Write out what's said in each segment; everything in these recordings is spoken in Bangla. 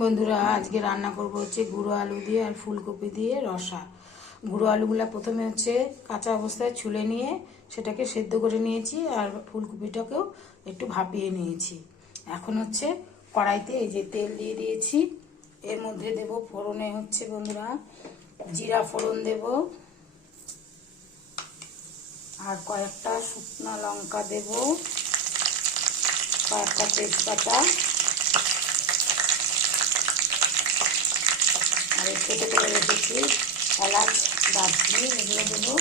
বন্ধুরা আজকে রান্না করব হচ্ছে গুঁড়ো আলু দিয়ে আর ফুলকপি দিয়ে রসা। গুঁড়ো আলুগুলা প্রথমে হচ্ছে কাঁচা অবস্থায় ছুলে নিয়ে সেটাকে সেদ্ধ করে নিয়েছি, আর ফুলকপিটাকেও একটু ভাপিয়ে নিয়েছি। এখন হচ্ছে কড়াইতে এই যে তেল দিয়ে দিয়েছি, এর মধ্যে দেব ফোড়নে হচ্ছে বন্ধুরা জিরা ফোড়ন দেব, আর কয়েকটা শুকনো লঙ্কা দেব, কয়েকটা তেজপাতা, আর কেটে করে রেখেছি এলাচ দারচিনি, এগুলো দেবো,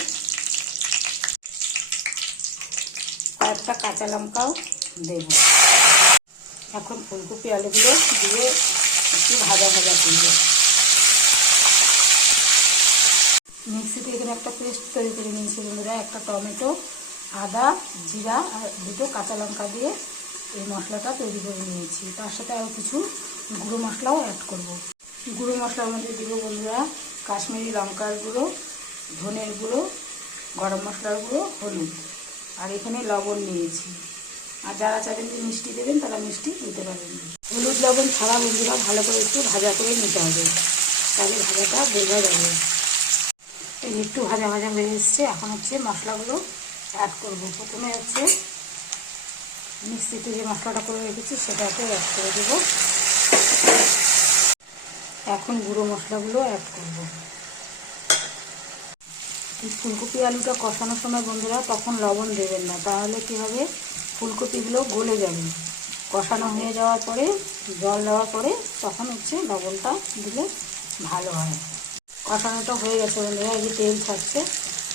কয়েকটা কাঁচা লঙ্কাও দেব। এখন ফুলকপি আলুগুলো দিয়ে একটু ভাজা ভাজা করব। মিক্সিতে এখানে একটা পেস্ট তৈরি করে নিয়েছি বন্ধুরা, একটা টমেটো, আদা, জিরা আর দুটো কাঁচা লঙ্কা দিয়ে এই মশলাটা তৈরি করে নিয়েছি। তার সাথে আরও কিছু গুঁড়ো মশলাও অ্যাড করব। গুঁড়ো মশলার মধ্যে দিব বন্ধুরা কাশ্মীরি লঙ্কার গুঁড়ো, ধনের গুঁড়ো, গরম মশলার গুঁড়ো, হলুদ, আর এখানে লবণ নিয়েছি। আর যারা চাইবেন যে মিষ্টি দেবেন তারা মিষ্টি দিতে পারেন। হলুদ লবণ ছাড়া বন্ধুরা ভালো করে একটু ভাজা করে নিতে হবে, তাহলে ভাজাটা বোঝা যাবে। এই একটু ভাজা ভাজা হয়ে এসছে, এখন হচ্ছে মশলাগুলো অ্যাড করব। প্রথমে হচ্ছে মিক্সিতে যে মশলাটা করে রেখেছি সেটাকে অ্যাড করে দেব। এখন গুঁড়ো মশলাগুলো অ্যাড করব। এই ফুলকপি আলুটা কষানোর সময় বন্ধুরা তখন লবণ দেবেন না, তাহলে কি হবে ফুলকপিগুলো গলে যাবে। কষানো হয়ে যাওয়ার পরে জল দেওয়ার পরে তখন হচ্ছে লবণটা দিলে ভালো হয়। কষানোটা হয়ে গেছে বন্ধুরা, এই যে তেল ছাড়ছে।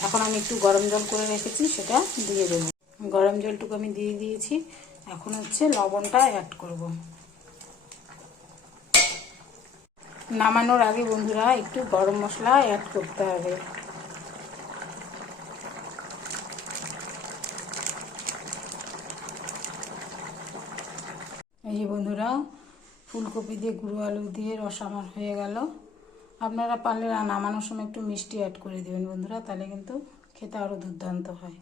এখন আমি একটু গরম জল করে রেখেছি সেটা দিয়ে দেবো। গরম জলটুকু আমি দিয়ে দিয়েছি। এখন হচ্ছে লবণটা অ্যাড করব। নামানোর আগে বন্ধুরা একটু গরম মশলা অ্যাড করতে হবে। এই যে বন্ধুরা ফুলকপি দিয়ে গুঁড়ো আলু দিয়ে রসা আমার হয়ে গেল। আপনারা পারলে নামানোর সময় একটু মিষ্টি অ্যাড করে দেবেন বন্ধুরা, তাহলে কিন্তু খেতে আরও দুর্দান্ত হয়।